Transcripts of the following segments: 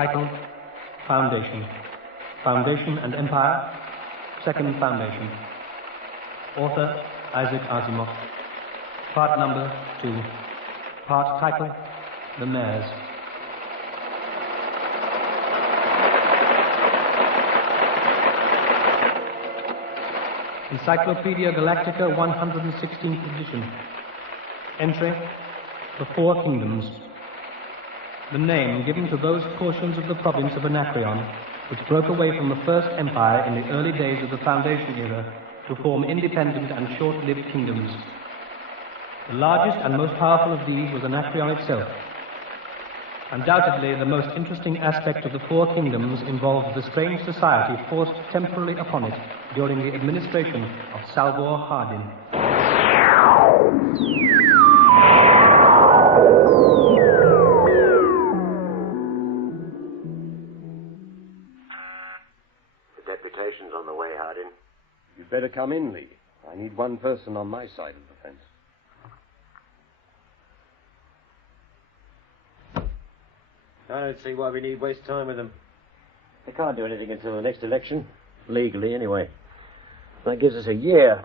Title, Foundation. Foundation and Empire, Second Foundation. Author, Isaac Asimov. Part number 2. Part title, The Mares. Encyclopedia Galactica, 116th edition. Entry, The Four Kingdoms. The name given to those portions of the province of Anacreon which broke away from the First Empire in the early days of the Foundation era to form independent and short-lived kingdoms. The largest and most powerful of these was Anacreon itself. Undoubtedly, the most interesting aspect of the Four Kingdoms involved the strange society forced temporarily upon it during the administration of Salvor Hardin. The deputation's on the way, Hardin. You'd better come in, Lee. I need one person on my side of the fence. I don't see why we need waste time with them. They can't do anything until the next election. Legally, anyway. That gives us a year.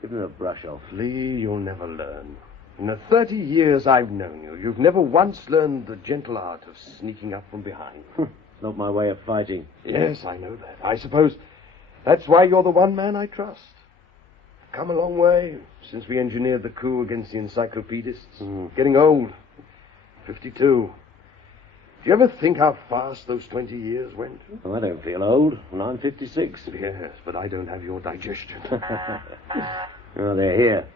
Give them a brush off. Lee, you'll never learn. In the 30 years I've known you, you've never once learned the gentle art of sneaking up from behind. Not my way of fighting. Yes, I know that. I suppose that's why you're the one man I trust. Come a long way since we engineered the coup against the encyclopedists. Getting old. 52. Do you ever think how fast those 20 years went? Oh, I don't feel old, and I'm 56. Yes, but I don't have your digestion. Oh, they're here.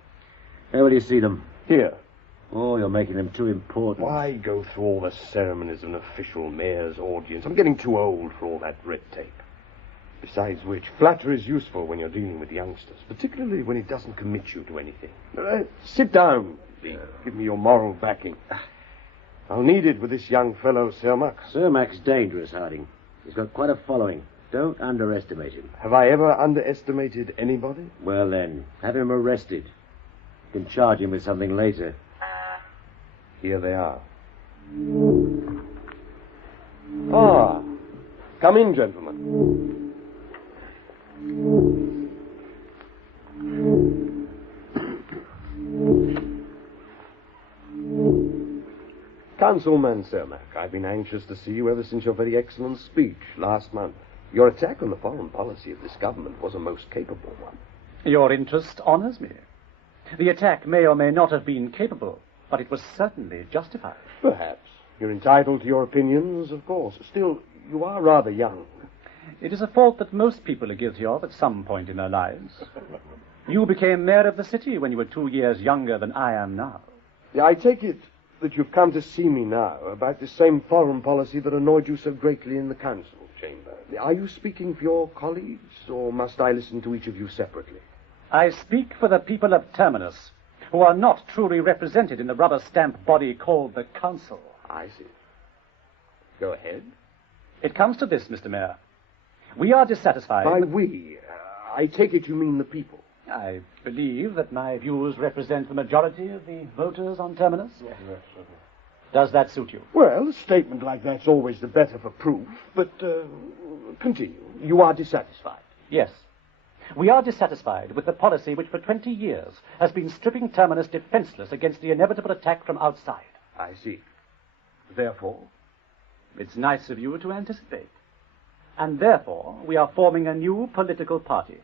Where will you see them? Here. Oh, you're making them too important. Why go through all the ceremonies of an official mayor's audience? I'm getting too old for all that red tape. Besides which, flattery is useful when you're dealing with youngsters, particularly when it doesn't commit you to anything. Sit down, Lee. Give me your moral backing. I'll need it with this young fellow, Cermak. Cermak's dangerous, Harding. He's got quite a following. Don't underestimate him. Have I ever underestimated anybody? Well, then, have him arrested. You can charge him with something later. Here they are. Ah, come in, gentlemen. Councilman Cermak, I've been anxious to see you ever since your very excellent speech last month. Your attack on the foreign policy of this government was a most capable one. Your interest honors me. The attack may or may not have been capable, but it was certainly justified. Perhaps. You're entitled to your opinions, of course. Still, you are rather young. It is a fault that most people are guilty of at some point in their lives. You became mayor of the city when you were 2 years younger than I am now. Yeah, I take it that you've come to see me now about the same foreign policy that annoyed you so greatly in the council chamber. Are you speaking for your colleagues, or must I listen to each of you separately? I speak for the people of Terminus, who are not truly represented in the rubber-stamped body called the Council. I see. Go ahead. It comes to this, Mr. Mayor. We are dissatisfied. By we, I take it you mean the people. I believe that my views represent the majority of the voters on Terminus. Yes. Does that suit you? Well, a statement like that's always the better for proof, but continue. You are dissatisfied. Yes. We are dissatisfied with the policy which for 20 years has been stripping Terminus defenseless against the inevitable attack from outside. I see. Therefore? It's nice of you to anticipate. And therefore, we are forming a new political party.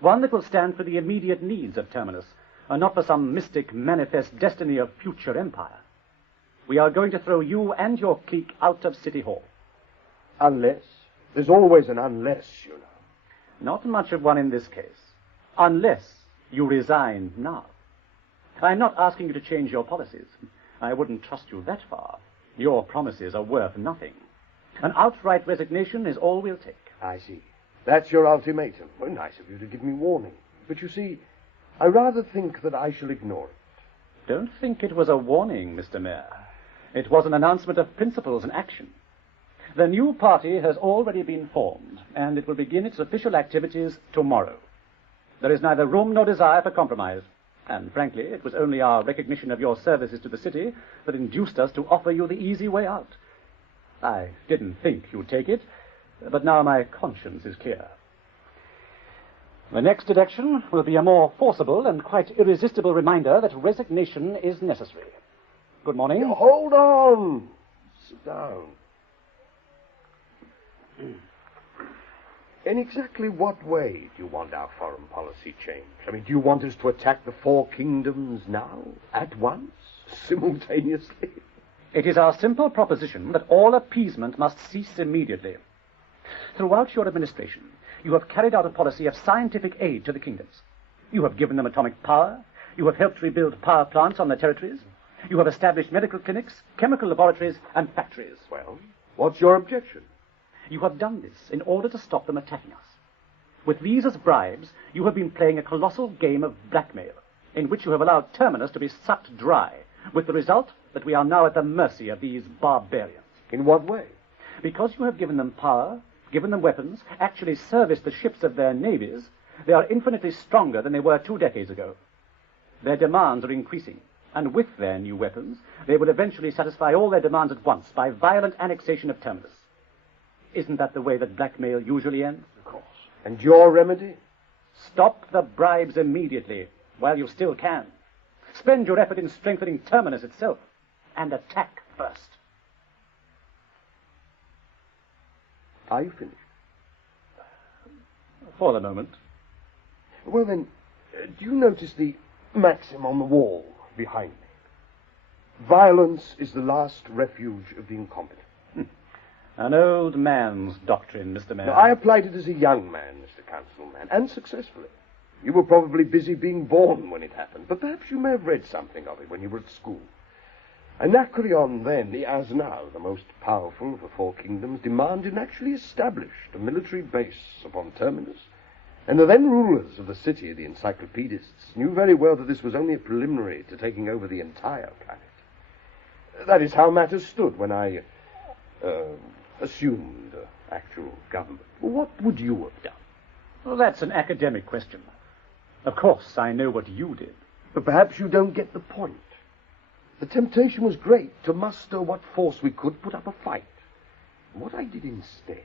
One that will stand for the immediate needs of Terminus, and not for some mystic manifest destiny of future empire. We are going to throw you and your clique out of City Hall. Unless? There's always an unless, you know. Not much of one in this case. Unless you resign now. I'm not asking you to change your policies. I wouldn't trust you that far. Your promises are worth nothing. An outright resignation is all we'll take. I see. That's your ultimatum. Well, nice of you to give me warning. But you see, I rather think that I shall ignore it. Don't think it was a warning, Mr. Mayor. It was an announcement of principles and action. The new party has already been formed, and it will begin its official activities tomorrow. There is neither room nor desire for compromise. And frankly, it was only our recognition of your services to the city that induced us to offer you the easy way out. I didn't think you'd take it, but now my conscience is clear. The next election will be a more forcible and quite irresistible reminder that resignation is necessary. Good morning. Hold on. Sit down. In exactly what way do you want our foreign policy changed? I mean, do you want us to attack the four kingdoms now, at once, simultaneously? It is our simple proposition that all appeasement must cease immediately. Throughout your administration, you have carried out a policy of scientific aid to the kingdoms. You have given them atomic power. You have helped rebuild power plants on their territories. You have established medical clinics, chemical laboratories, and factories. Well, what's your objection? You have done this in order to stop them attacking us. With these as bribes, you have been playing a colossal game of blackmail, in which you have allowed Terminus to be sucked dry, with the result that we are now at the mercy of these barbarians. In what way? Because you have given them power, given them weapons, actually serviced the ships of their navies, they are infinitely stronger than they were 2 decades ago. Their demands are increasing, and with their new weapons, they will eventually satisfy all their demands at once by violent annexation of Terminus. Isn't that the way that blackmail usually ends? Of course. And your remedy? Stop the bribes immediately, while you still can. Spend your effort in strengthening Terminus itself, and attack first. Are you finished? For the moment. Well then, do you notice the maxim on the wall behind me? Violence is the last refuge of the incompetent. An old man's doctrine, Mr. Mayor. Now, I applied it as a young man, Mr. Councilman, and successfully. You were probably busy being born when it happened, but perhaps you may have read something of it when you were at school. Anacreon then, as now, the most powerful of the four kingdoms, demanded and actually established a military base upon Terminus, and the then rulers of the city, the encyclopedists, knew very well that this was only a preliminary to taking over the entire planet. That is how matters stood when I assumed actual government. What would you have done? Well, that's an academic question. Of course, I know what you did. But perhaps you don't get the point. The temptation was great to muster what force we could, put up a fight. What I did instead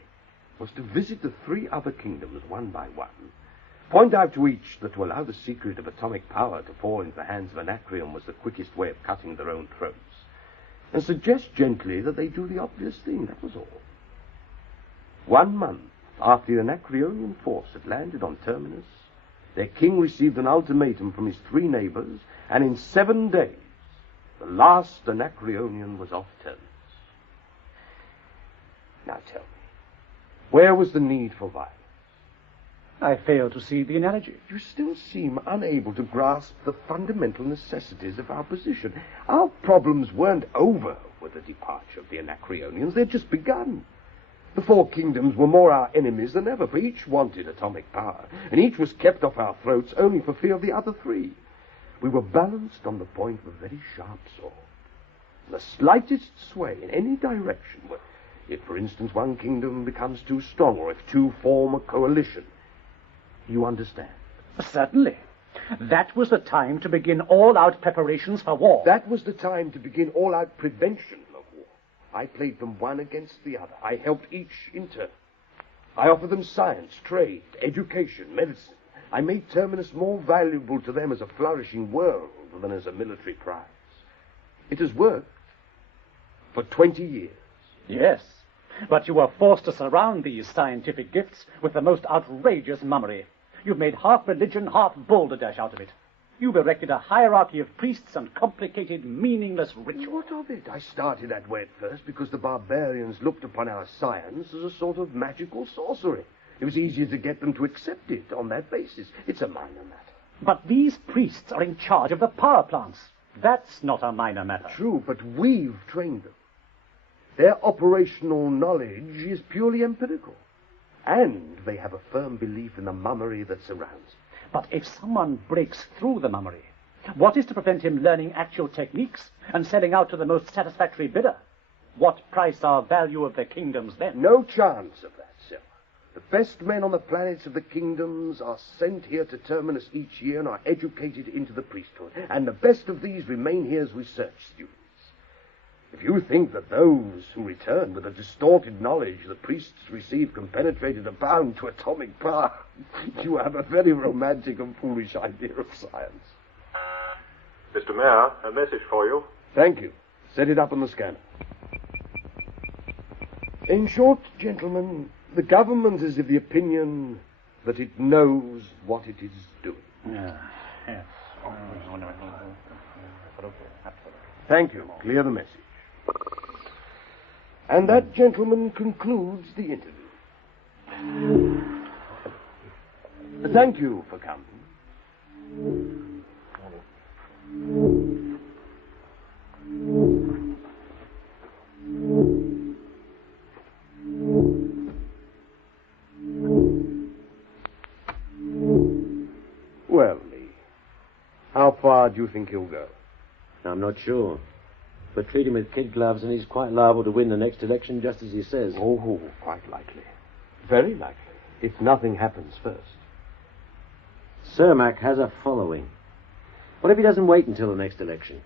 was to visit the 3 other kingdoms one by one, point out to each that to allow the secret of atomic power to fall into the hands of Anacreon was the quickest way of cutting their own throats, and suggest gently that they do the obvious thing. That was all. 1 month after the Anacreonian force had landed on Terminus, their king received an ultimatum from his 3 neighbors, and in 7 days, the last Anacreonian was off Terminus. Now tell me, where was the need for violence? I fail to see the analogy. You still seem unable to grasp the fundamental necessities of our position. Our problems weren't over with the departure of the Anacreonians. They'd just begun. The 4 kingdoms were more our enemies than ever, for each wanted atomic power, and each was kept off our throats only for fear of the other 3. We were balanced on the point of a very sharp sword. The slightest sway in any direction, if, for instance, one kingdom becomes too strong, or if 2 form a coalition. You understand? Certainly. That was the time to begin all-out preparations for war. That was the time to begin all-out prevention of war. I played them one against the other. I helped each in turn. I offered them science, trade, education, medicine. I made Terminus more valuable to them as a flourishing world than as a military prize. It has worked for 20 years. Yes, but you were forced to surround these scientific gifts with the most outrageous mummery. You've made half religion, half balderdash out of it. You've erected a hierarchy of priests and complicated, meaningless ritual. What of it? I started that way at first because the barbarians looked upon our science as a sort of magical sorcery. It was easier to get them to accept it on that basis. It's a minor matter. But these priests are in charge of the power plants. That's not a minor matter. True, but we've trained them. Their operational knowledge is purely empirical. And they have a firm belief in the mummery that surrounds it. But if someone breaks through the mummery, what is to prevent him learning actual techniques and selling out to the most satisfactory bidder? What price or value of the kingdoms then? No chance of that, sir. The best men on the planets of the kingdoms are sent here to Terminus each year and are educated into the priesthood. And the best of these remain here as research students. If you think that those who return with the distorted knowledge the priests received compenetrated a bound to atomic power, you have a very romantic and foolish idea of science. Mr. Mayor, a message for you. Thank you. Set it up on the scanner. In short, gentlemen, the government is of the opinion that it knows what it is doing. Yes. Thank you. Clear the message. And that, gentlemen, concludes the interview. Thank you for coming. Well, Lee, how far do you think he'll go? I'm not sure. But treat him with kid gloves and he's quite liable to win the next election just as he says. Oh, quite likely. Very likely. If nothing happens first. Cermak has a following. What if he doesn't wait until the next election?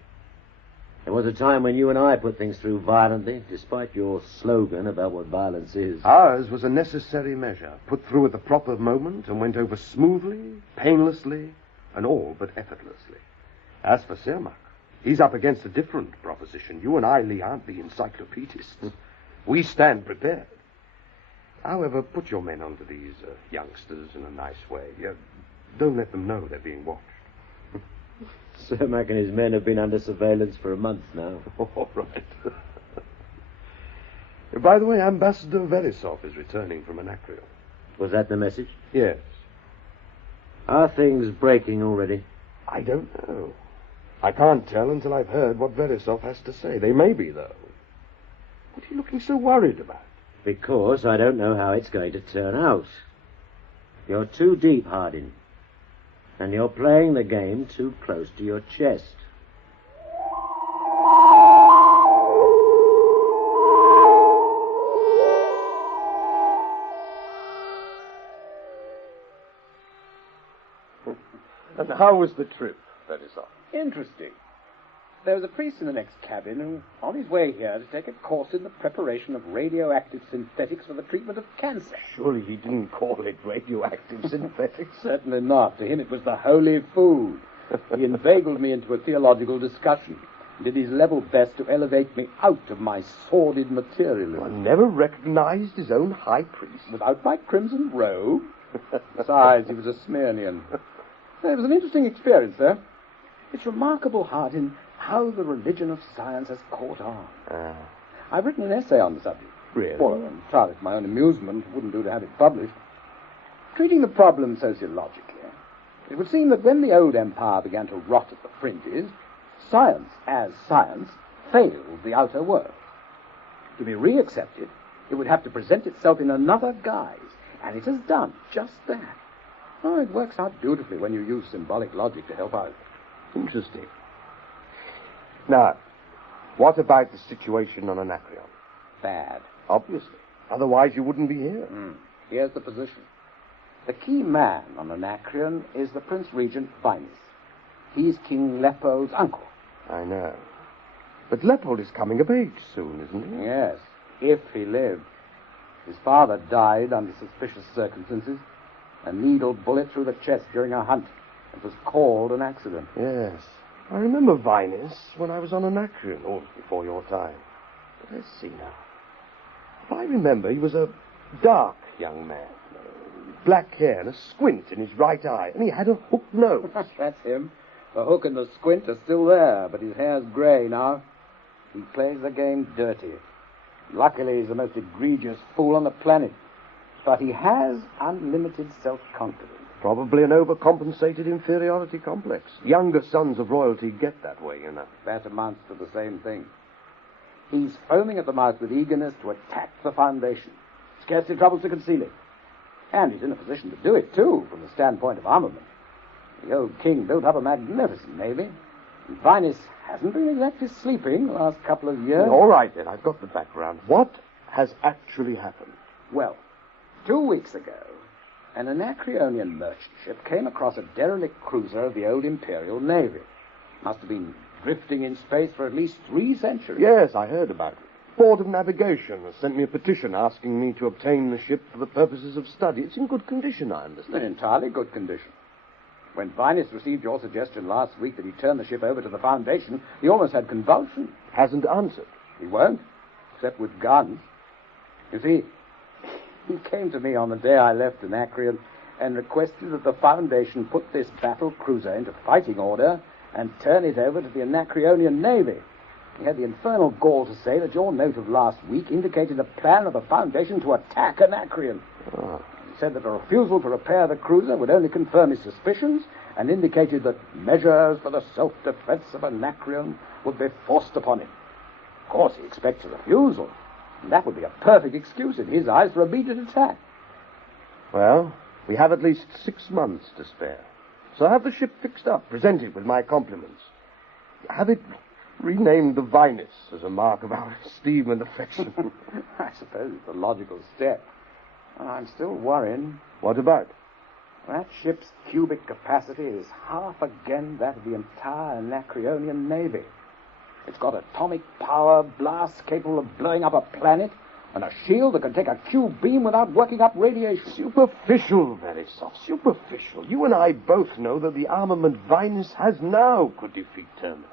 There was a time when you and I put things through violently, despite your slogan about what violence is. Ours was a necessary measure, put through at the proper moment and went over smoothly, painlessly, and all but effortlessly. As for Cermak, he's up against a different proposition. You and I, Lee, aren't the encyclopedists. We stand prepared. However, put your men onto these youngsters in a nice way. Don't let them know they're being watched. Cermak and his men have been under surveillance for a month now. All right. By the way, Ambassador Verisov is returning from Anacreon. Was that the message? Yes. Are things breaking already? I don't know. I can't tell until I've heard what Verisov has to say. They may be, though. What are you looking so worried about? Because I don't know how it's going to turn out. You're too deep, Hardin. And you're playing the game too close to your chest. And how was the trip, Verisov? Interesting. There was a priest in the next cabin who, on his way here to take a course in the preparation of radioactive synthetics for the treatment of cancer. Surely he didn't call it radioactive synthetics. Certainly not. To him it was the holy food. He inveigled me into a theological discussion and did his level best to elevate me out of my sordid materialism. One never recognized his own high priest. Without my crimson robe. Besides, he was a Smyrnian. It was an interesting experience, though. It's remarkable, Hardin, how the religion of science has caught on. I've written an essay on the subject. Really? Well, entirely for my own amusement. It wouldn't do to have it published. Treating the problem sociologically, it would seem that when the old empire began to rot at the fringes, science, as science, failed the outer world. To be reaccepted, it would have to present itself in another guise, and it has done just that. Oh, it works out beautifully when you use symbolic logic to help out. Interesting. Now, what about the situation on Anacreon? Bad. Obviously. Otherwise you wouldn't be here. Here's the position. The key man on Anacreon is the Prince Regent Vinus. He's King Leopold's uncle. I know. But Leopold is coming of age soon, isn't he? Yes, if he lived. His father died under suspicious circumstances. A needle bullet through the chest during a hunt. It was called an accident. Yes. I remember Vinus when I was on Anacreon, before your time. But let's see now. If I remember, he was a dark young man. Black hair and a squint in his right eye. And he had a hooked nose. That's him. The hook and the squint are still there, but his hair's grey now. He plays the game dirty. Luckily, he's the most egregious fool on the planet. But he has unlimited self-confidence. Probably an overcompensated inferiority complex. Younger sons of royalty get that way, you know. That amounts to the same thing. He's foaming at the mouth with eagerness to attack the Foundation. Scarcely troubles to conceal it. And he's in a position to do it, too, from the standpoint of armament. The old king built up a magnificent navy. And Vinus hasn't been exactly sleeping the last couple of years. All right, then. I've got the background. What has actually happened? Well, 2 weeks ago, an Anacreonian merchant ship came across a derelict cruiser of the old Imperial Navy. Must have been drifting in space for at least 3 centuries. Yes, I heard about it. Board of Navigation has sent me a petition asking me to obtain the ship for the purposes of study. It's in good condition, I understand. In entirely good condition. When Vinus received your suggestion last week that he turn the ship over to the Foundation, he almost had convulsions. Hasn't answered. He won't, except with guns. You see, he came to me on the day I left Anacreon and requested that the Foundation put this battle cruiser into fighting order and turn it over to the Anacreonian Navy. He had the infernal gall to say that your note of last week indicated a plan of the Foundation to attack Anacreon. Oh. He said that a refusal to repair the cruiser would only confirm his suspicions and indicated that measures for the self-defense of Anacreon would be forced upon him. Of course, he expects a refusal, and that would be a perfect excuse in his eyes for immediate attack. Well, we have at least 6 months to spare. So have the ship fixed up, present it with my compliments. Have it renamed the Vinus as a mark of our esteem and affection. I suppose it's a logical step. I'm still worrying. What about? That ship's cubic capacity is half again that of the entire Anacreonian Navy. It's got atomic power, blasts capable of blowing up a planet, and a shield that can take a Q beam without working up radiation. Superficial, Verisov, superficial. You and I both know that the armament Vinus has now could defeat Terminus.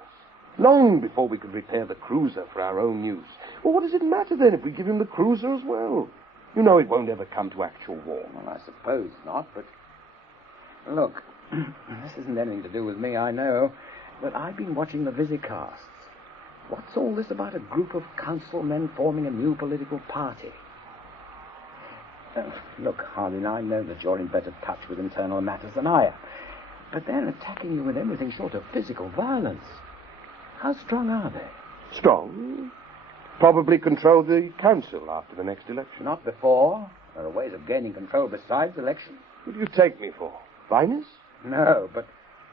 Long before we could repair the cruiser for our own use. Well, what does it matter then if we give him the cruiser as well? You know it won't ever come to actual war. Well, I suppose not, but... Look, this isn't anything to do with me, I know, but I've been watching the visicasts. What's all this about a group of councilmen forming a new political party? Look, Harding, I know that you're in better touch with internal matters than I am, but they're attacking you with everything short of physical violence. How strong are they? Strong? Probably control the council after the next election. Not before. There are ways of gaining control besides election. What do you take me for? Vinus? No, but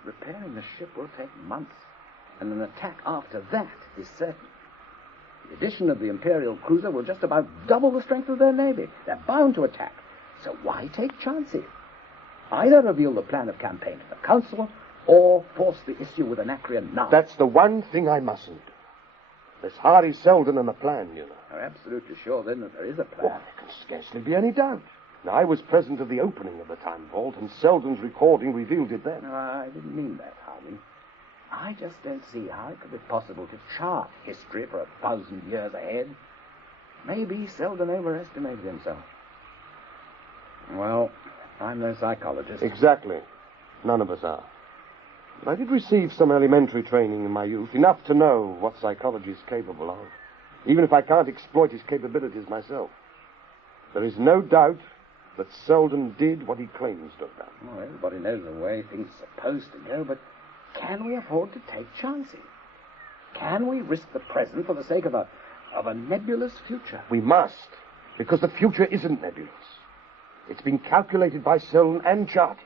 repairing the ship will take months, and an attack after that is certain. The addition of the Imperial cruiser will just about double the strength of their navy. They're bound to attack. So why take chances? Either reveal the plan of campaign to the council, or force the issue with Anacreon now. That's the one thing I mustn't do. There's Hari Seldon and a plan, you know. I'm absolutely sure, then, that there is a plan. Well, there can scarcely be any doubt. Now, I was present at the opening of the Time Vault, and Seldon's recording revealed it then. No, I didn't mean that, Harding. I just don't see how it could be possible to chart history for 1,000 years ahead. Maybe Seldon overestimated himself. Well, I'm no psychologist. Exactly. None of us are. But I did receive some elementary training in my youth, enough to know what psychology is capable of, even if I can't exploit his capabilities myself. There is no doubt that Seldon did what he claims to have done. Well, everybody knows the way things are supposed to go, but can we afford to take chances? Can we risk the present for the sake of a nebulous future? We must, because the future isn't nebulous. It's been calculated by Seldon and charted.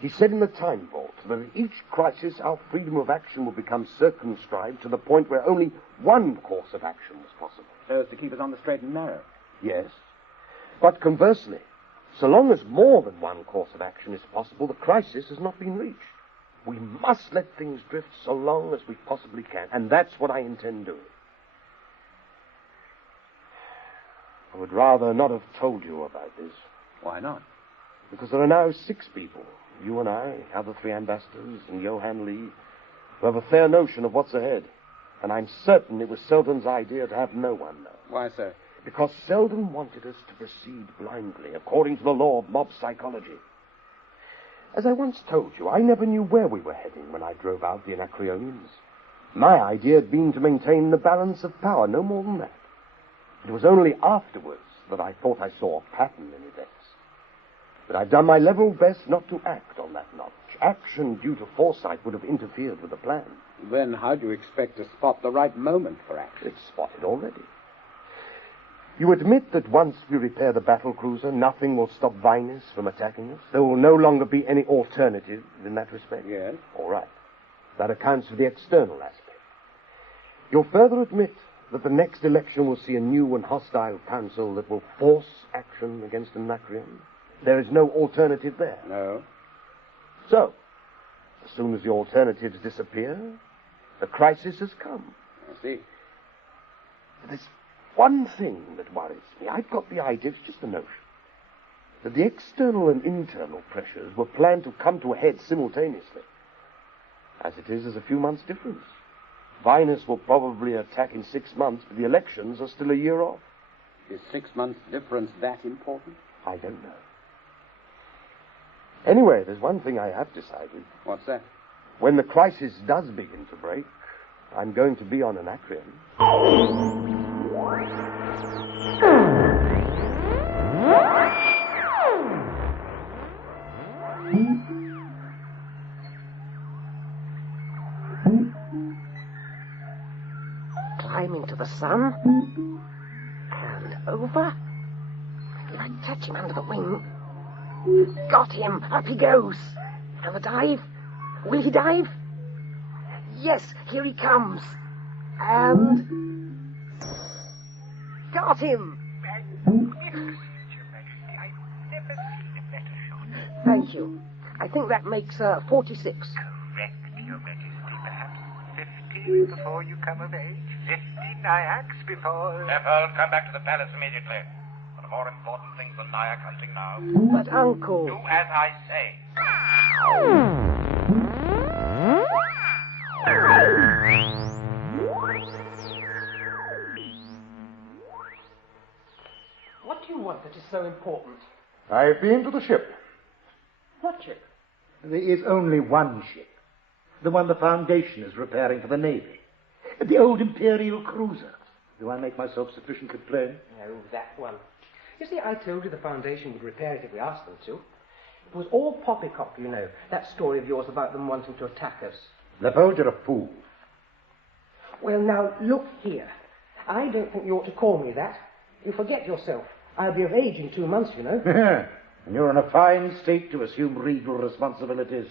He said in the Time Vault that at each crisis our freedom of action will become circumscribed to the point where only one course of action was possible. So as to keep us on the straight and narrow? Yes. But conversely, so long as more than one course of action is possible, the crisis has not been reached. We must let things drift so long as we possibly can, and that's what I intend doing. I would rather not have told you about this. Why not? Because there are now 6 people, you and I, other 3 ambassadors, and Johann Lee, who have a fair notion of what's ahead. And I'm certain it was Seldon's idea to have no one know. Why so? Because Seldon wanted us to proceed blindly, according to the law of mob psychology. As I once told you, I never knew where we were heading when I drove out the Anacreonians. My idea had been to maintain the balance of power, no more than that. It was only afterwards that I thought I saw a pattern in events. But I've done my level best not to act on that knowledge. Action due to foresight would have interfered with the plan. Then how do you expect to spot the right moment for action? It's spotted already. You admit that once we repair the battle cruiser, nothing will stop Vinus from attacking us? There will no longer be any alternative in that respect? Yes. All right. That accounts for the external aspect. You'll further admit that the next election will see a new and hostile council that will force action against Anacreon? There is no alternative there. No. So, as soon as the alternatives disappear, The crisis has come. I see. There's one thing that worries me. I've got the idea, it's just a notion, that the external and internal pressures were planned to come to a head simultaneously. As it is, there's a few months' difference. Vinus will probably attack in 6 months, but the elections are still a year off. Is 6 months' difference that important? I don't know. Anyway, there's one thing I have decided. What's that? When the crisis does begin to break, I'm going to be on Anacreon. Climbing to the sun. And over. If I catch him under the wing. Got him. Up he goes. And the dive. Will he dive? Yes, here he comes. And... got him. Magnificent, Your Majesty. I've never seen a better shot. Thank you. I think that makes 46. Correct, Your Majesty. Perhaps 50 before you come of age. 50 Nyacs before... Leopold, come back to the palace immediately. There are more important things than Nyack hunting now. But, Uncle... Do as I say. What do you want that is so important? I've been to the ship. What ship? There is only one ship. The one the Foundation is repairing for the Navy. The old Imperial cruiser. Do I make myself sufficiently plain? No, that one. You see, I told you the Foundation would repair it if we asked them to. It was all poppycock, you know, that story of yours about them wanting to attack us. Leopold, you're a fool. Well, now, look here. I don't think you ought to call me that. You forget yourself. I'll be of age in 2 months, you know. And you're in a fine state to assume regal responsibilities.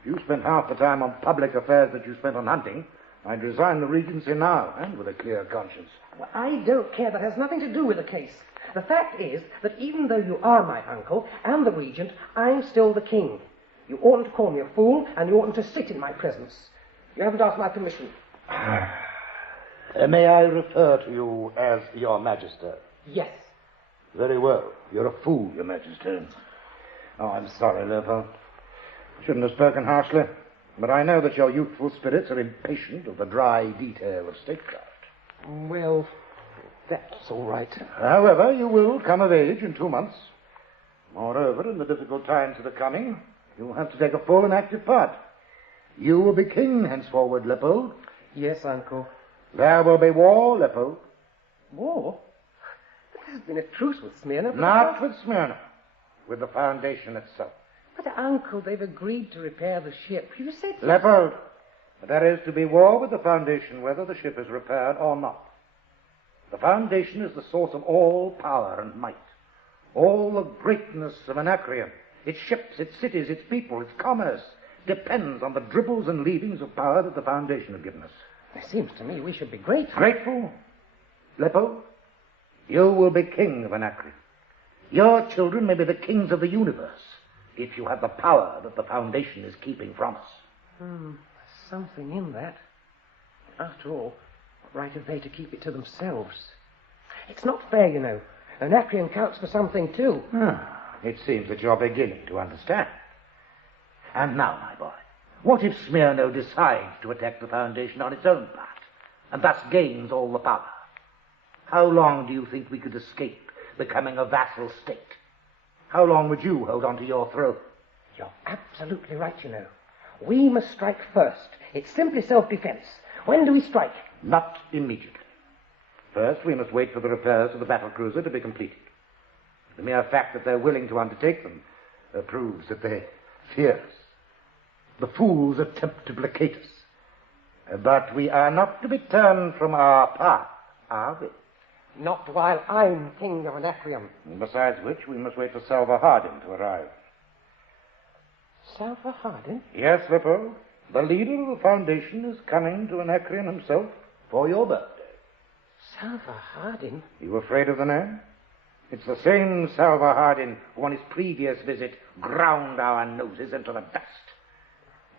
If you spent half the time on public affairs that you spent on hunting, I'd resign the regency now, and with a clear conscience. Well, I don't care. That has nothing to do with the case. The fact is that even though you are my uncle and the regent, I'm still the king. You oughtn't to call me a fool, and you oughtn't to sit in my presence. You haven't asked my permission. May I refer to you as Your Majesty? Yes. Very well. You're a fool, Your Majesty. Oh, I'm sorry, Leopold. I shouldn't have spoken harshly, but I know that your youthful spirits are impatient of the dry detail of statecraft. Well, that's all right. However, you will come of age in 2 months. Moreover, in the difficult times that are coming, you will have to take a full and active part. You will be king henceforward, Leopold. Yes, Uncle. There will be war, Leopold. War? There's been a truce with Smyrna. Not with Smyrna. With the Foundation itself. But, Uncle, they've agreed to repair the ship. You said... Leopold, there is to be war with the Foundation whether the ship is repaired or not. The Foundation is the source of all power and might. All the greatness of Anacreon, its ships, its cities, its people, its commerce, depends on the dribbles and leavings of power that the Foundation have given us. It seems to me we should be grateful. Grateful? Leopold, you will be king of Anacreon. Your children may be the kings of the universe if you have the power that the Foundation is keeping from us. There's something in that. After all, what right have they to keep it to themselves? It's not fair, you know. Anacreon counts for something, too. It seems that you're beginning to understand. And now, my boy, what if Smyrna decides to attack the Foundation on its own part, and thus gains all the power? How long do you think we could escape becoming a vassal state? How long would you hold on to your throne? You're absolutely right, you know. We must strike first. It's simply self-defense. When do we strike? Not immediately. First, we must wait for the repairs of the battlecruiser to be completed. The mere fact that they're willing to undertake them proves that they fear us. The fools attempt to placate us. But we are not to be turned from our path, are we? Not while I'm king of Anacreon. Besides which, we must wait for Salva Hardin to arrive. Salva Hardin? Yes, Leopold. The leader of the Foundation is coming to Anacreon himself for your birthday. Salva Hardin? You afraid of the name? It's the same Salva Hardin who on his previous visit ground our noses into the dust.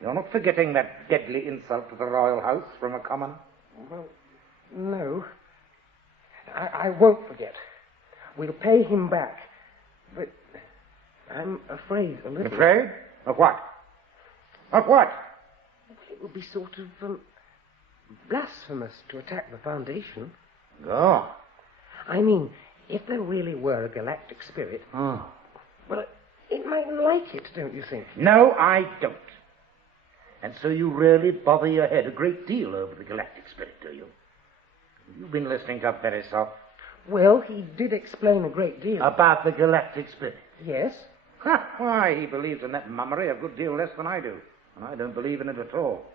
You're not forgetting that deadly insult to the royal house from a commoner? Well, no. I won't forget. We'll pay him back. But I'm afraid a little. Afraid? Of what? Of what? It would be sort of blasphemous to attack the Foundation. Go. I mean, if there really were a galactic spirit, well, it mightn't like it, don't you think? No, I don't. And so you really bother your head a great deal over the galactic spirit, do you? You've been listening to Verisov. Well, he did explain a great deal. About the galactic spirit? Yes. Why, he believes in that mummery a good deal less than I do. And I don't believe in it at all.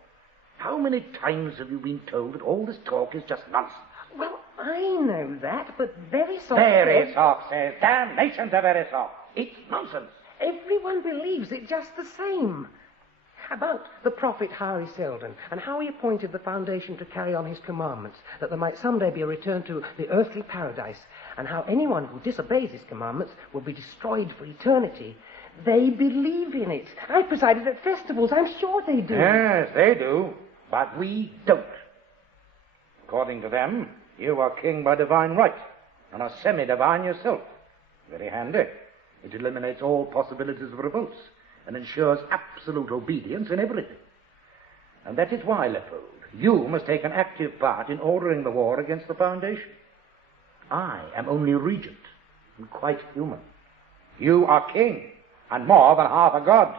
How many times have you been told that all this talk is just nonsense? Well, I know that, but Verisov... Verisov says, damnation to Verisov. It's nonsense. Everyone believes it just the same. About the prophet Hari Seldon and how he appointed the Foundation to carry on his commandments, that there might someday be a return to the earthly paradise, and how anyone who disobeys his commandments will be destroyed for eternity. They believe in it. I presided at festivals. I'm sure they do. Yes, they do. But we don't. According to them, you are king by divine right, and are semi-divine yourself. Very handy. It eliminates all possibilities of revolts, and ensures absolute obedience in everything. And that is why, Leopold, you must take an active part in ordering the war against the Foundation. I am only regent, and quite human. You are king, and more than half a god.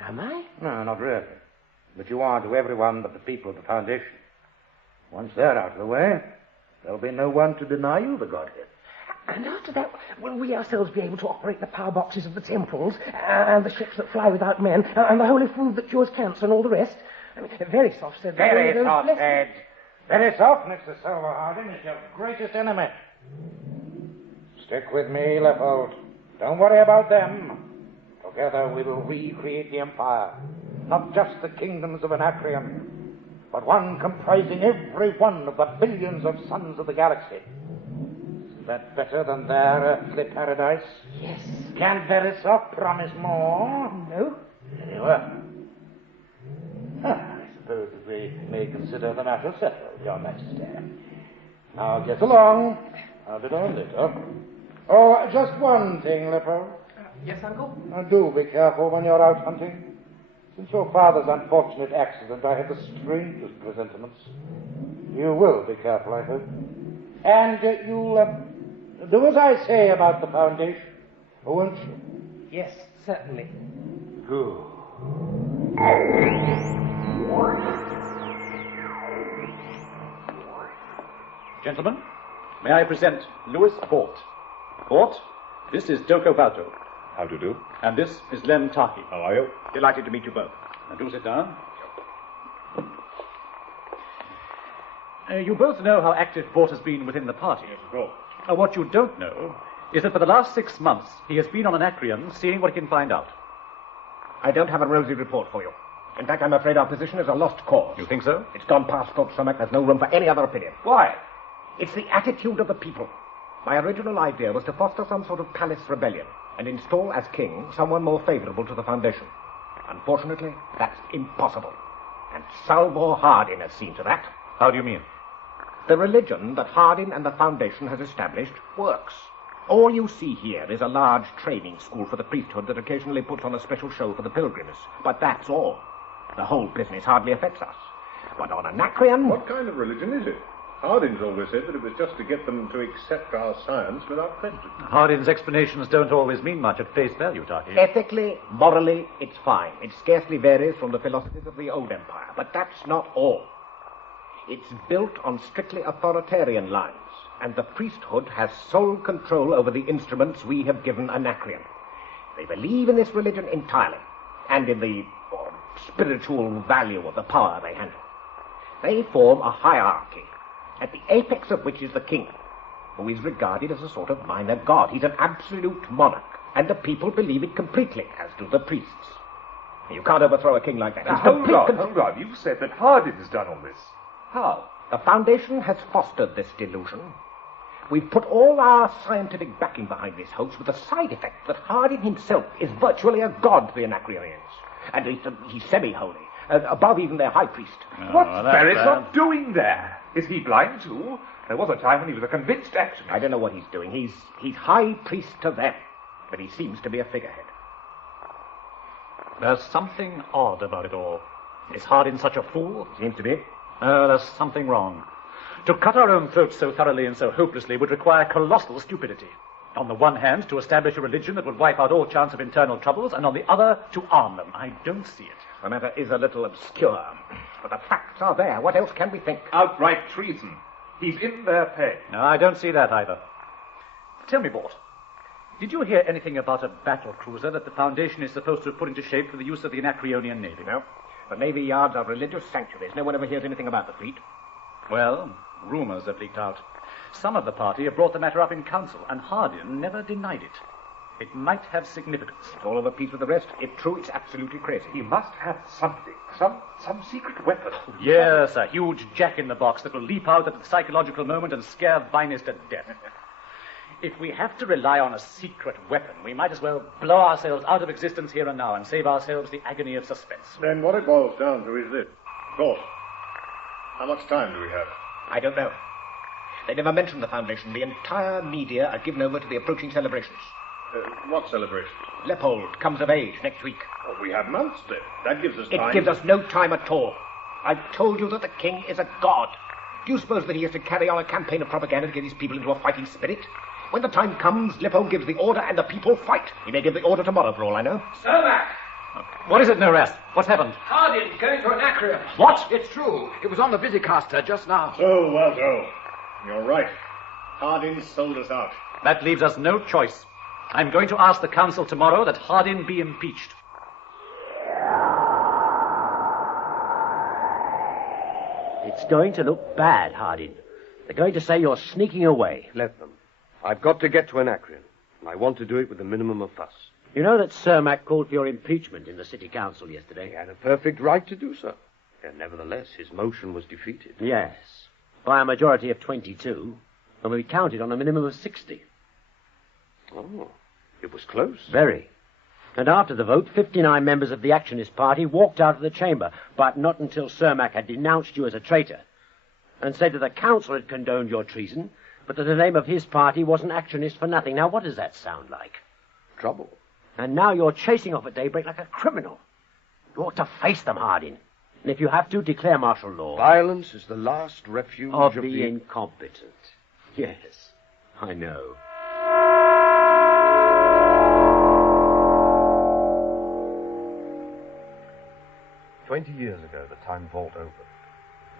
Am I? No, not really. But you are to everyone but the people of the Foundation. Once they're out of the way, there'll be no one to deny you the godhead. And after that, will we ourselves be able to operate the power boxes of the temples, and the ships that fly without men, and the holy food that cures cancer, and all the rest? I mean, Verisov said... Verisov said... Verisov, next to Silver Harding, is your greatest enemy. Stick with me, Leopold. Don't worry about them. Together we will recreate the Empire. Not just the kingdoms of Anacreon, but one comprising every one of the billions of suns of the galaxy. Is that better than their earthly paradise? Yes. Can Verisov promise more? No. Very well. I suppose that we may consider the matter settled, Your Majesty. Now get along. I'll be down later. Oh, just one thing, Leopold. Yes, Uncle? Now do be careful when you're out hunting. Since your father's unfortunate accident, I have the strangest presentiments. You will be careful, I hope. And you'll do as I say about the Foundation, won't you? Yes, certainly. Good. Gentlemen, may I present Louis Bort. Bort, this is Doko Balto. How do you do? And this is Len Taki. How are you? Delighted to meet you both. Now do sit down. You both know how active Bort has been within the party. Yes, of course. What you don't know is that for the last 6 months he has been on Anacreon seeing what he can find out. I don't have a rosy report for you. In fact, I'm afraid our position is a lost cause. You think so? It's gone past Thorpe's stomach. There's no room for any other opinion. Why? It's the attitude of the people. My original idea was to foster some sort of palace rebellion and install as king someone more favorable to the Foundation. Unfortunately, that's impossible. And Salvor Hardin has seen to that. How do you mean? The religion that Hardin and the Foundation has established works. All you see here is a large training school for the priesthood that occasionally puts on a special show for the pilgrims. But that's all. The whole business hardly affects us. But on Anacreon... What kind of religion is it? Hardin's always said that it was just to get them to accept our science without question. Hardin's explanations don't always mean much at face value, Taki. Ethically, morally, it's fine. It scarcely varies from the philosophies of the old empire. But that's not all. It's built on strictly authoritarian lines, and the priesthood has sole control over the instruments we have given Anacreon. They believe in this religion entirely, and in the spiritual value of the power they handle. They form a hierarchy, at the apex of which is the king, who is regarded as a sort of minor god. He's an absolute monarch, and the people believe it completely, as do the priests. You can't overthrow a king like that. Hold on. You said that Hardin has done all this. How? The Foundation has fostered this delusion. We've put all our scientific backing behind this hoax, with the side effect that Hardin himself is virtually a god to the Anacreonians. And he's semi-holy. above even their high priest. What's Beresford doing there? Is he blind too? There was a time when he was a convinced actionist. I don't know what he's doing. He's high priest to them, but he seems to be a figurehead. There's something odd about it all. Is Hardin such a fool? Seems to be. There's something wrong. To cut our own throats so thoroughly and so hopelessly would require colossal stupidity. On the one hand, to establish a religion that would wipe out all chance of internal troubles, and on the other, to arm them. I don't see it. The matter is a little obscure, but the facts are there. What else can we think? Outright treason. He's in their pay. No, I don't see that either. Tell me, Bort, did you hear anything about a battle cruiser that the Foundation is supposed to have put into shape for the use of the Anacreonian Navy? No. The Navy yards are religious sanctuaries. No one ever hears anything about the fleet. Well, rumors have leaked out. Some of the party have brought the matter up in council, and Hardin never denied it. It might have significance. All of a piece with the rest. If true, it's absolutely crazy. He must have something. Some secret weapon. Yes, a huge jack-in-the-box that will leap out at the psychological moment and scare Vinus to death. If we have to rely on a secret weapon, we might as well blow ourselves out of existence here and now and save ourselves the agony of suspense. Then what it boils down to is this. Course. How much time do we have? I don't know. They never mentioned the Foundation. The entire media are given over to the approaching celebrations. What celebrations? Leopold comes of age next week. Well, we have months then. That gives us time. It gives us no time at all. I've told you that the king is a god. Do you suppose that he has to carry on a campaign of propaganda to get his people into a fighting spirit? When the time comes, Leopold gives the order and the people fight. He may give the order tomorrow, for all I know. Cermak! What is it, Neres? What's happened? Hardin's going to Anacreon. What? It's true. It was on the Visicaster just now. So, Waldo. You're right. Hardin sold us out. That leaves us no choice. I'm going to ask the council tomorrow that Hardin be impeached. It's going to look bad, Hardin. They're going to say you're sneaking away. Let them. I've got to get to Anacreon, and I want to do it with the minimum of fuss. You know that Cermak called for your impeachment in the city council yesterday? He had a perfect right to do so. And nevertheless, his motion was defeated. Yes, by a majority of 22, and we counted on a minimum of 60. Oh, it was close. Very. And after the vote, 59 members of the Actionist Party walked out of the chamber, but not until Cermak had denounced you as a traitor, and said that the council had condoned your treason, but that the name of his party wasn't Actionist for nothing. Now, what does that sound like? Trouble. And now you're chasing off at daybreak like a criminal. You ought to face them, Hardin. And if you have to, declare martial law. Violence is the last refuge of the incompetent. Yes, I know. "20 years ago, the time vault opened,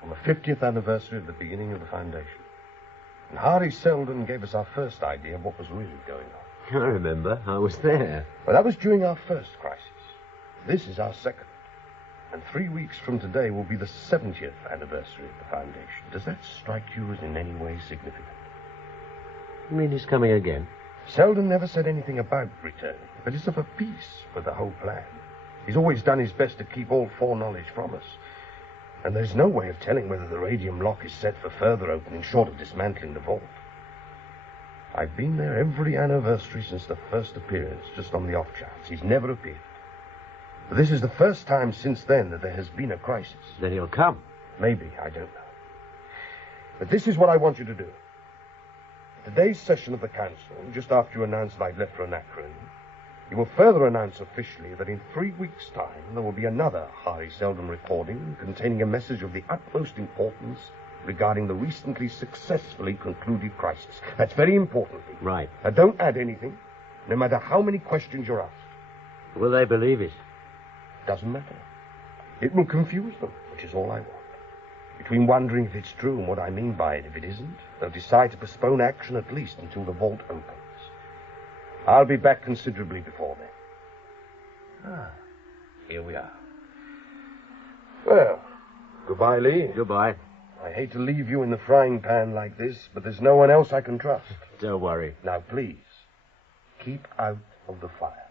on the 50th anniversary of the beginning of the Foundation. And Hari Seldon gave us our first idea of what was really going on. I remember. I was there. Well, that was during our first crisis. This is our second. And 3 weeks from today will be the 70th anniversary of the Foundation. Does that strike you as in any way significant? You mean he's coming again? Seldon never said anything about returning, but it's of a piece with the whole plan. He's always done his best to keep all foreknowledge from us. And there's no way of telling whether the radium lock is set for further opening short of dismantling the vault. I've been there every anniversary since the first appearance, just on the off chance. He's never appeared. But this is the first time since then that there has been a crisis. Then he'll come. Maybe, I don't know. But this is what I want you to do. Today's session of the council, just after you announce that I've left for Anacreon, you will further announce officially that in 3 weeks' time there will be another Hari Seldon recording containing a message of the utmost importance regarding the recently successfully concluded crisis. That's very important. Right. Now, don't add anything, no matter how many questions you're asked. Will they believe it? Doesn't matter. It will confuse them, which is all I want. Between wondering if it's true and what I mean by it, if it isn't, they'll decide to postpone action at least until the vault opens. I'll be back considerably before then. Here we are. Well, goodbye, Lee. Goodbye. I hate to leave you in the frying pan like this, but there's no one else I can trust. Don't worry. Now, please, keep out of the fire.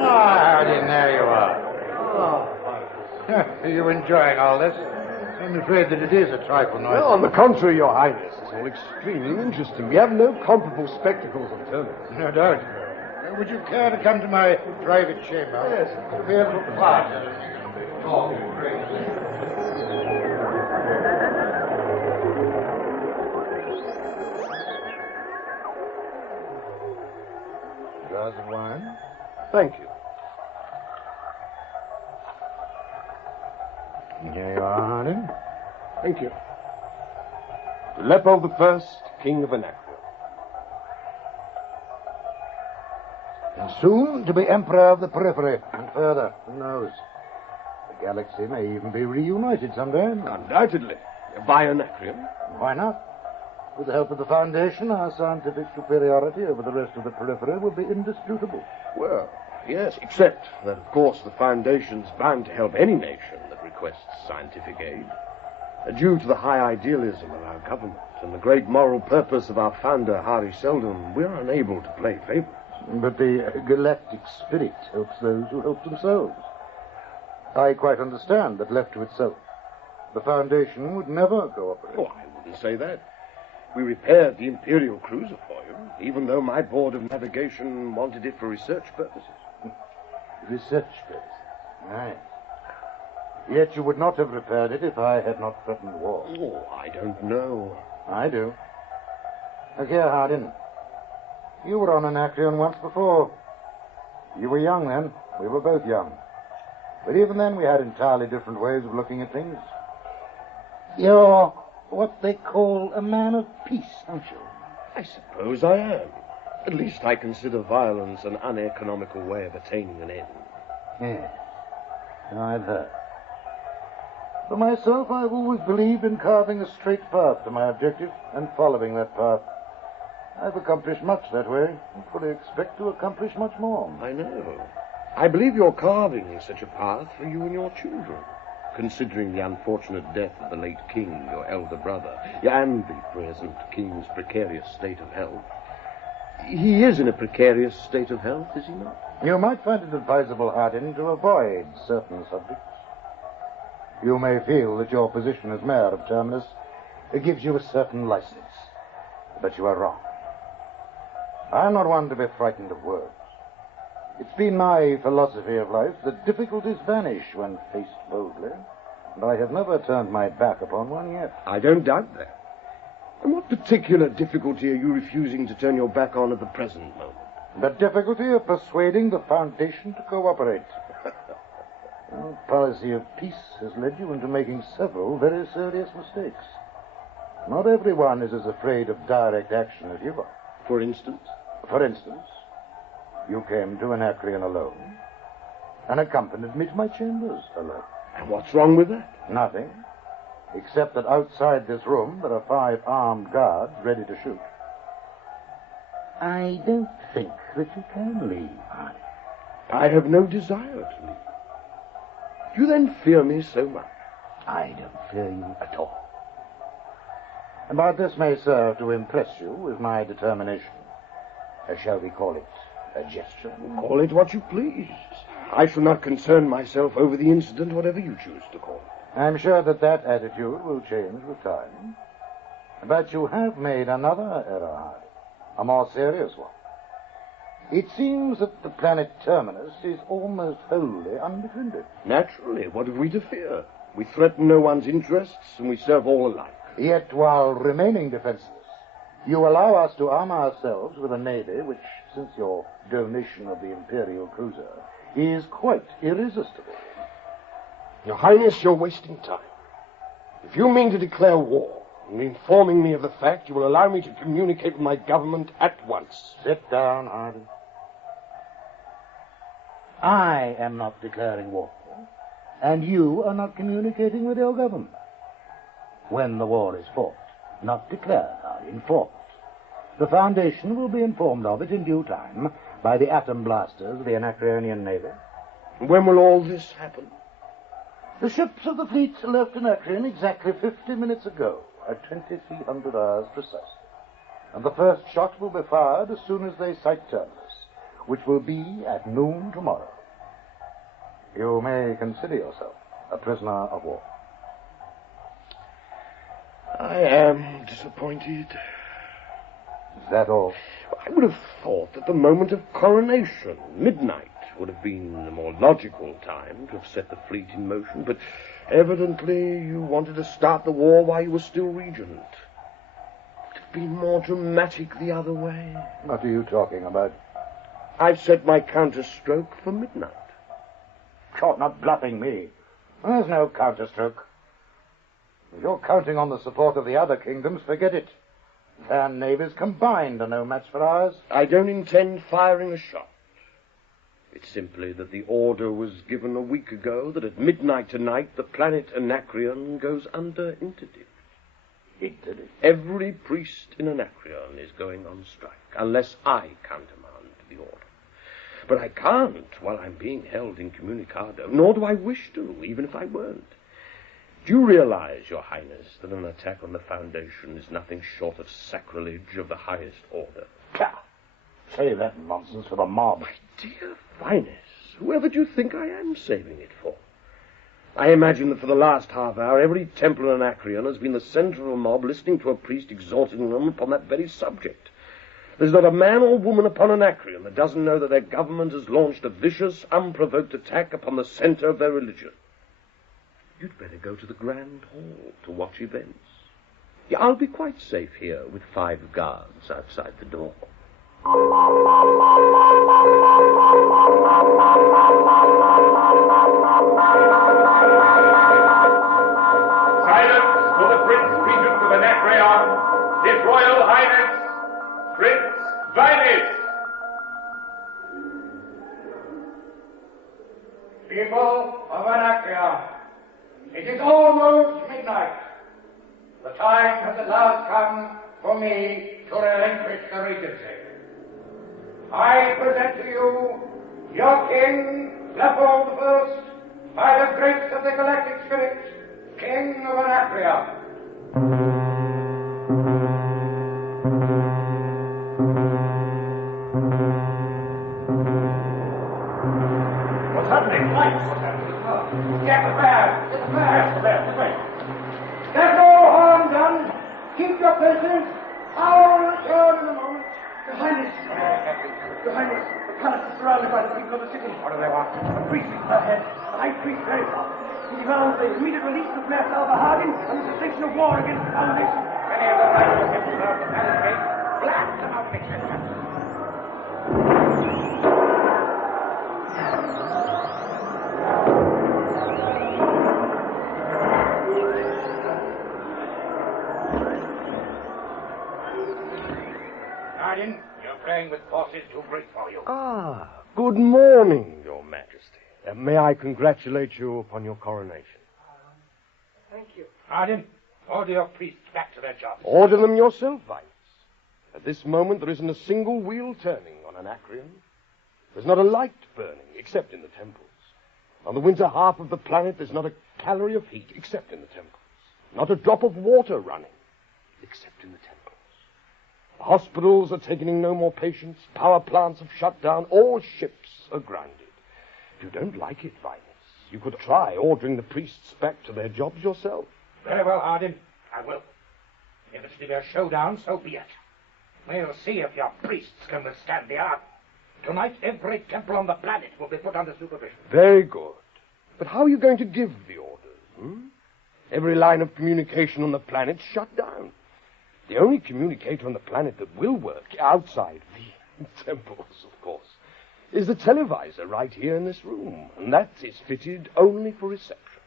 Hardin, there you are. Are you enjoying all this? I'm afraid that it is a trifle noisy. No, on the contrary, Your Highness. It's all extremely interesting. We have no comparable spectacles of terminus. No doubt. Would you care to come to my private chamber? Yes. It'll be a little quieter. Glass of wine? Thank you. Here you are, Harding. Thank you. Lepo the First, King of Anacreon. And soon to be Emperor of the Periphery. And further, who knows? The galaxy may even be reunited someday. Undoubtedly. By Anacreon. Why not? With the help of the Foundation, our scientific superiority over the rest of the Periphery will be indisputable. Well, yes, except that, of course, the Foundation's bound to help any nation that requests scientific aid. Due to the high idealism of our government and the great moral purpose of our founder, Hari Seldon, we're unable to play favorites. But the galactic spirit helps those who help themselves. I quite understand that left to itself, the Foundation would never cooperate. Oh, I wouldn't say that. We repaired the Imperial cruiser for you, even though my board of navigation wanted it for research purposes. Research purposes? Aye. Yet you would not have repaired it if I had not threatened war. Oh, I don't know. I do. Look here, Hardin. You were on Anacreon once before. You were young then. We were both young. But even then we had entirely different ways of looking at things. You're what they call a man of peace, aren't you? I suppose I am. At least I consider violence an uneconomical way of attaining an end. Yes. I've heard. For myself, I've always believed in carving a straight path to my objective and following that path. I've accomplished much that way and fully expect to accomplish much more. I know. I believe you're carving such a path for you and your children, considering the unfortunate death of the late king, your elder brother, and the present king's precarious state of health. He is in a precarious state of health, is he not? You might find it advisable, Hardin, to avoid certain subjects. You may feel that your position as mayor of Terminus gives you a certain license, but you are wrong. I'm not one to be frightened of words. It's been my philosophy of life that difficulties vanish when faced boldly, and I have never turned my back upon one yet. I don't doubt that. And what particular difficulty are you refusing to turn your back on at the present moment? The difficulty of persuading the Foundation to cooperate. Our policy of peace has led you into making several very serious mistakes. Not everyone is as afraid of direct action as you are. For instance? For instance, you came to Anacreon alone and accompanied me to my chambers alone. And what's wrong with that? Nothing, except that outside this room there are 5 armed guards ready to shoot. I don't think that you can leave, Harry. I have no desire to leave. You then fear me so much? I don't fear you at all. But this may serve to impress you with my determination. Shall we call it a gesture? Call it what you please. I shall not concern myself over the incident, whatever you choose to call it. I'm sure that attitude will change with time. But you have made another error, Hardy, a more serious one. It seems that the planet Terminus is almost wholly undefended. Naturally, what have we to fear? We threaten no one's interests, and we serve all alike. Yet, while remaining defenseless, you allow us to arm ourselves with a navy which, since your donation of the Imperial cruiser, is quite irresistible. Your Highness, you're wasting time. If you mean to declare war, and informing me of the fact, you will allow me to communicate with my government at once. Sit down, Hardy. I am not declaring war, and you are not communicating with your government. When the war is fought, not declared, Hardy, enforced, the Foundation will be informed of it in due time by the atom blasters of the Anacreonian Navy. When will all this happen? The ships of the fleet left Anacreon exactly 50 minutes ago, at 2300 hours precisely. And the first shot will be fired as soon as they sight Terminus, which will be at noon tomorrow. You may consider yourself a prisoner of war. I am disappointed. Is that all? I would have thought that the moment of coronation, midnight, would have been a more logical time to have set the fleet in motion, but evidently you wanted to start the war while you were still regent. It would have been more dramatic the other way. What are you talking about? I've set my counterstroke for midnight. You're not bluffing me. There's no counterstroke. If you're counting on the support of the other kingdoms, forget it. Their navies combined are no match for ours. I don't intend firing a shot. It's simply that the order was given a week ago that at midnight tonight the planet Anacreon goes under interdict. Interdict? Every priest in Anacreon is going on strike, unless I countermand the order. But I can't while I'm being held incommunicado, nor do I wish to, even if I weren't. Do you realize, Your Highness, that an attack on the Foundation is nothing short of sacrilege of the highest order? Pah! Say that nonsense for the mob. My dear Finest, whoever do you think I am saving it for? I imagine that for the last half hour, every temple in Anacreon has been the center of a mob listening to a priest exhorting them upon that very subject. There's not a man or woman upon Anacreon that doesn't know that their government has launched a vicious, unprovoked attack upon the center of their religion. You'd better go to the Grand Hall to watch events. Yeah, I'll be quite safe here with 5 guards outside the door. Silence for the Prince Regent of Anacreon, His Royal Highness, Prince Vinus. People of Anacreon, it is almost midnight. The time has at last come for me to relinquish the regency. I present to you your King, Leopold I, by the grace of the Galactic Spirit, King of Anacreon. What's happening? Lights! What's happening? Get the bear! Get the bear! Yes, the bear, the bear. There's no harm done. Keep your places. I'll return in a moment. Your Highness! Your Highness, the palace is surrounded by the people of the city. What do they want? The priest is ahead. The high priest very far. He demands the immediate release of Mayor Salvahardin and the cessation of war against the Foundation. Many of the riders have served the palace gate. Blast them out of existence. You're playing with forces too great for you. Ah, good morning, Your Majesty. May I congratulate you upon your coronation? Thank you. Arden, order your priests back to their jobs. Order them yourself, Vinus. At this moment, there isn't a single wheel turning on Anacreon. There's not a light burning, except in the temples. On the winter half of the planet, there's not a calorie of heat, except in the temples. Not a drop of water running, except in the temples. The hospitals are taking in no more patients. Power plants have shut down. All ships are grounded. If you don't like it, Vinus, you could try ordering the priests back to their jobs yourself. Very well, Arden. I will. If it's to be a showdown, so be it. We'll see if your priests can withstand the army. Tonight, every temple on the planet will be put under supervision. Very good. But how are you going to give the orders? Every line of communication on the planet's shut down. The only communicator on the planet that will work, outside the temples, of course, is the televisor right here in this room. And that is fitted only for reception.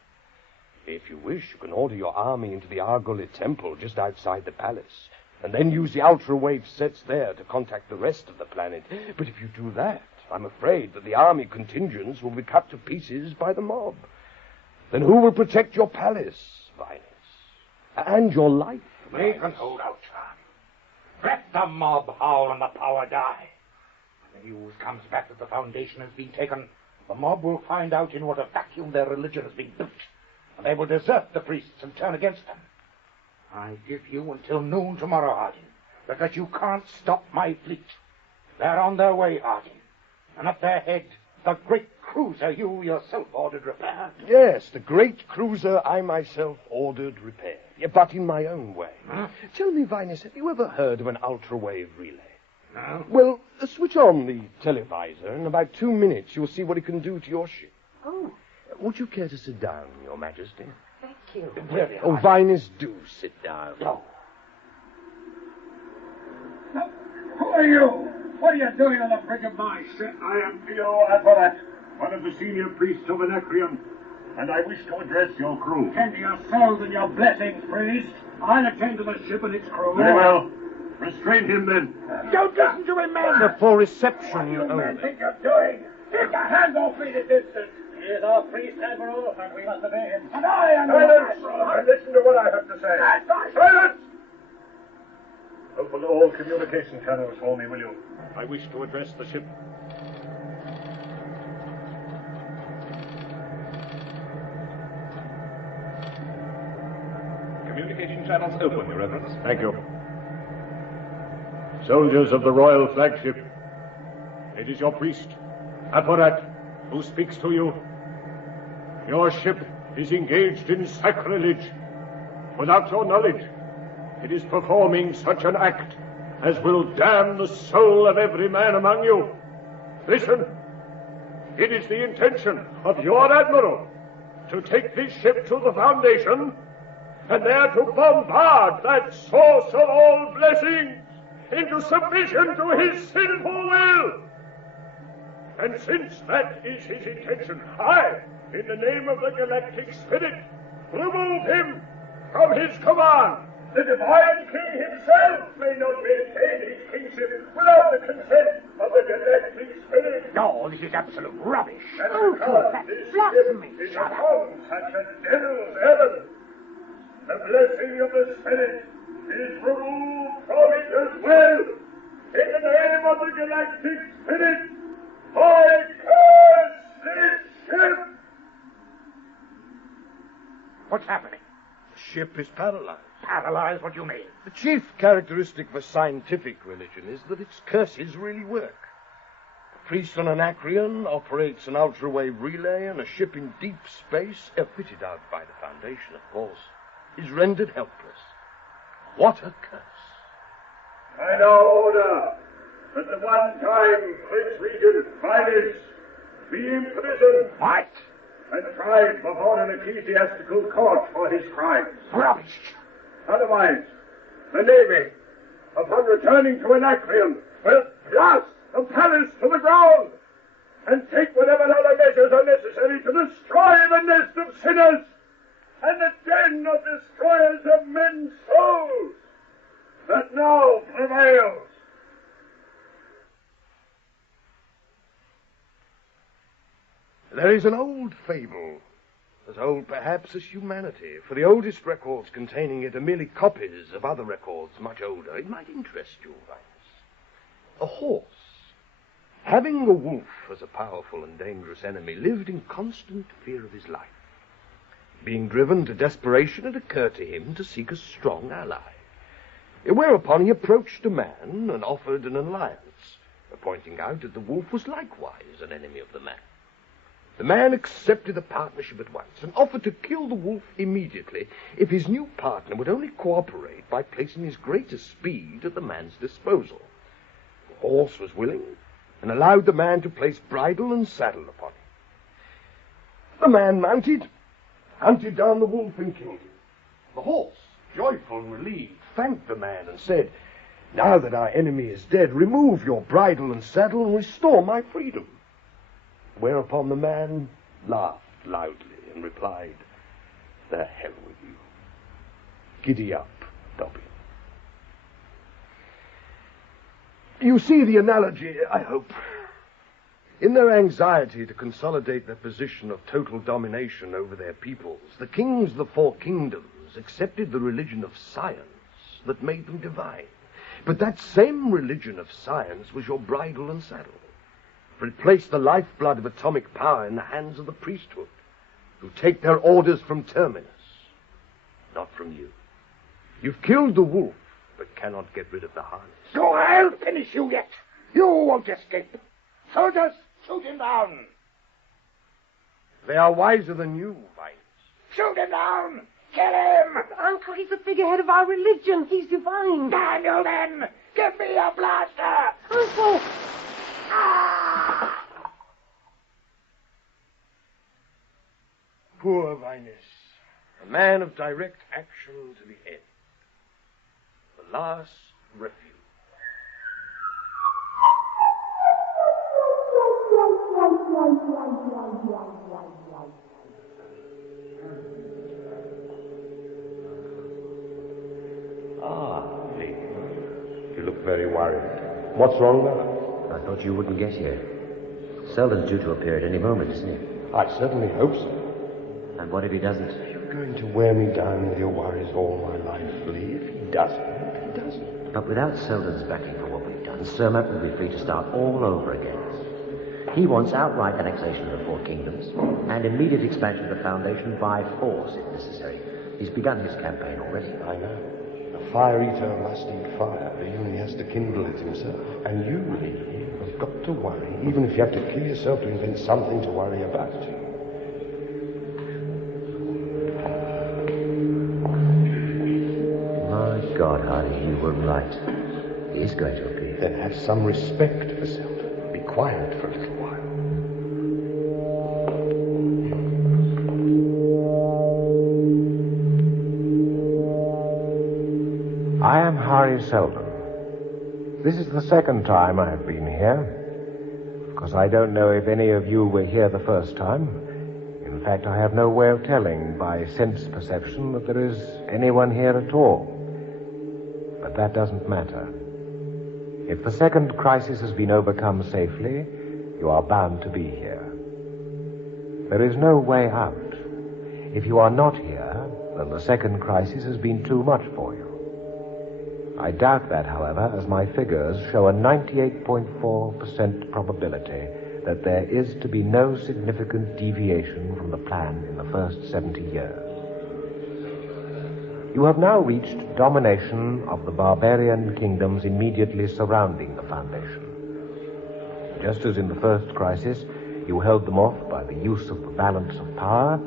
If you wish, you can order your army into the Argolid temple just outside the palace, and then use the ultra-wave sets there to contact the rest of the planet. But if you do that, I'm afraid that the army contingents will be cut to pieces by the mob. Then who will protect your palace, Vinus? And your life? We can hold out, John. Let the mob howl and the power die. When the news comes back that the Foundation has been taken, the mob will find out in what a vacuum their religion has been built, and they will desert the priests and turn against them. I give you until noon tomorrow, Arden, because you can't stop my fleet. They're on their way, Arden, and at their head, the great cruiser you yourself ordered repaired? Yes, the great cruiser I myself ordered repaired. Yeah, but in my own way. Huh? Tell me, Vinus, have you ever heard of an ultra-wave relay? No. Well, switch on the televisor. In about 2 minutes, you'll see what it can do to your ship. Oh, Would you care to sit down, Your Majesty? thank you. Very Oh, Vinus, do sit down. No. Who are you? What are you doing on the bridge of my ship? I am Hugo Award, one of the senior priests of Anacreon, and I wish to address your crew. Tend to your souls and your blessings, priest. I'll attend to the ship and its crew. Very well. Restrain him, then. Don't listen to him, man. For reception You men only. think you're doing? Take your hands off me this instant. He is our priest, Admiral, and we must obey him. And I am Silence! And listen to what I have to say. Silence! Open all communication channels for me, will you? I wish to address the ship. Communication channels open, Your Reverence. Thank you. Soldiers of the Royal Flagship, it is your priest, Apparat, who speaks to you. Your ship is engaged in sacrilege. Without your knowledge, it is performing such an act as will damn the soul of every man among you. Listen, it is the intention of your admiral to take this ship to the Foundation and there to bombard that source of all blessings into submission to his sinful will. And since that is his intention, I, in the name of the Galactic Spirit, remove him from his command. The divine king himself may not maintain his kingship without the consent of the Galactic Spirit. No, this is absolute rubbish. And because this ship is upon such a devil's errand, the blessing of the Spirit is removed from it as well. In the name of the Galactic Spirit, I curse this ship! What's happening? The ship is paralyzed. Paralyzed? What do you mean? The chief characteristic of a scientific religion is that its curses really work. The priest on Anacreon operates an ultra-wave relay, and a ship in deep space, fitted out by the Foundation, of course, is rendered helpless. What a curse. I now order that the one-time Prince Regent Vinus be imprisoned. What? And tried before an ecclesiastical court for his crimes. Rubbish! Otherwise, the Navy, upon returning to Anacreon, will blast the palace to the ground and take whatever other measures are necessary to destroy the nest of sinners and the den of destroyers of men's souls that now prevails. There is an old fable, as old perhaps as humanity, for the oldest records containing it are merely copies of other records much older. It might interest you, Vinus. A horse, having a wolf as a powerful and dangerous enemy, lived in constant fear of his life. Being driven to desperation, it occurred to him to seek a strong ally. Whereupon he approached a man and offered an alliance, pointing out that the wolf was likewise an enemy of the man. The man accepted the partnership at once and offered to kill the wolf immediately if his new partner would only cooperate by placing his greatest speed at the man's disposal. The horse was willing and allowed the man to place bridle and saddle upon him. The man mounted, hunted down the wolf and killed him. The horse, joyful and relieved, thanked the man and said, "Now that our enemy is dead, remove your bridle and saddle and restore my freedom." Whereupon the man laughed loudly and replied, "The hell with you. Giddy up, Dobby." You see the analogy, I hope. In their anxiety to consolidate their position of total domination over their peoples, the kings of the four kingdoms accepted the religion of science that made them divine. But that same religion of science was your bridle and saddle. For it placed the lifeblood of atomic power in the hands of the priesthood, who take their orders from Terminus, not from you. You've killed the wolf, but cannot get rid of the harness. So I'll finish you yet. You won't escape. Soldiers, shoot him down. They are wiser than you, Vines. Shoot him down! Kill him! Uncle, he's the figurehead of our religion. He's divine. Daniel, then! Give me a blaster! Uncle! Ah! Poor Vinus, a man of direct action to the end. The last refuge. Lee. You look very worried. What's wrong, Bella? I thought you wouldn't get here. Seldon's due to appear at any moment, isn't he? I certainly hope so. And what if he doesn't? You're going to wear me down with your worries all my life, Lee. If he doesn't, he doesn't. But without Seldon's backing for what we've done, Sir Matt will be free to start all over again. He wants outright annexation of the Four Kingdoms and immediate expansion of the Foundation by force, if necessary. He's begun his campaign already. I know. A fire eater must eat fire. He only has to kindle it himself. And you, Lee, have got to worry, even if you have to kill yourself to invent something to worry about. My God, Hardy, you were right. He is going to appear. Then have some respect for Seldon. Be quiet for a little while. I am Hari Seldon. This is the second time I have been here. Of course, I don't know if any of you were here the first time. In fact, I have no way of telling by sense perception that there is anyone here at all. But that doesn't matter. If the second crisis has been overcome safely, you are bound to be here. There is no way out. If you are not here, then the second crisis has been too much for you. I doubt that, however, as my figures show a 98.4% probability that there is to be no significant deviation from the plan in the first 70 years. You have now reached domination of the barbarian kingdoms immediately surrounding the Foundation. Just as in the first crisis, you held them off by the use of the balance of power,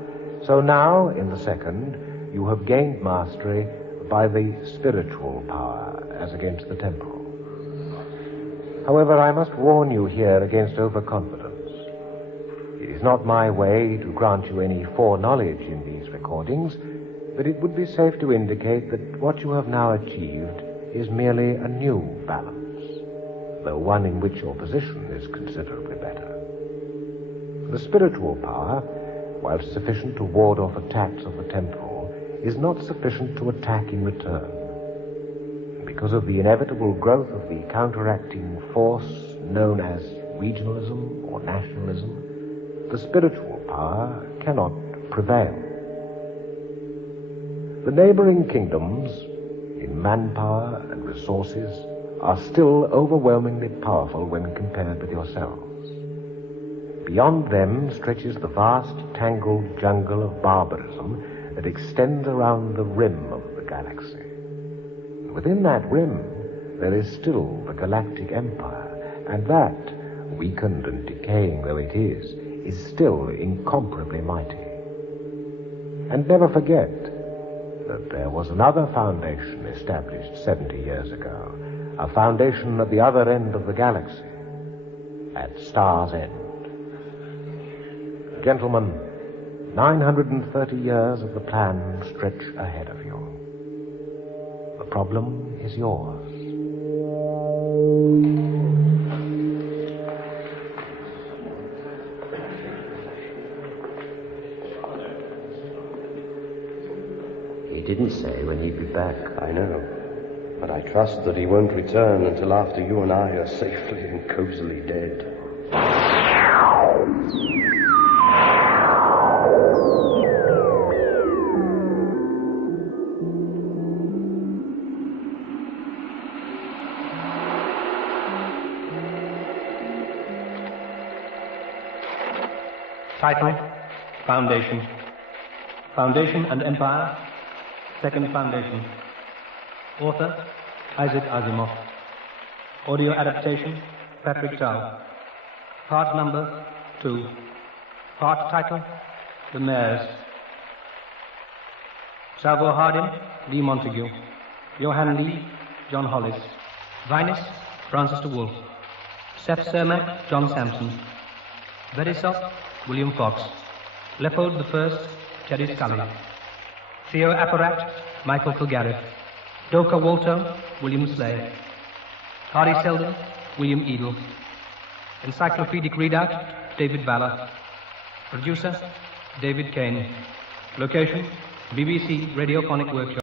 so now, in the second, you have gained mastery by the spiritual power as against the temporal. However, I must warn you here against overconfidence. It is not my way to grant you any foreknowledge in these recordings, but it would be safe to indicate that what you have now achieved is merely a new balance, though one in which your position is considerably better. The spiritual power, while sufficient to ward off attacks of the temporal, is not sufficient to attack in return. Because of the inevitable growth of the counteracting force known as regionalism or nationalism, the spiritual power cannot prevail. The neighboring kingdoms, in manpower and resources, are still overwhelmingly powerful when compared with yourselves. Beyond them stretches the vast, tangled jungle of barbarism that extends around the rim of the galaxy. Within that rim, there is still the Galactic Empire, and that, weakened and decaying though it is still incomparably mighty. And never forget that there was another foundation established 70 years ago, a foundation at the other end of the galaxy, at Star's End. Gentlemen, 930 years of the plan stretch ahead of you. The problem is yours. He didn't say when he'd be back. I know. But I trust that he won't return until after you and I are safely and cozily dead. Title, Foundation. Foundation and Empire, Second Foundation. Author, Isaac Asimov. Audio adaptation, Patrick Chow. Part number 2. Part title, The mayors. Salvo Hardin, Lee Montague. Johann Lee, John Hollis. Vinus, Francis de Wolfe. Seth Cermak, John Sampson. Verisov, William Fox. Leopold I, Teddy Scully. Theo Apparat, Michael Kilgareth. Doka Walto, William Slay. Hari Seldon, William Edel. Encyclopedic readout, David Ballard. Producer, David Kane. Location, BBC Radiophonic Workshop.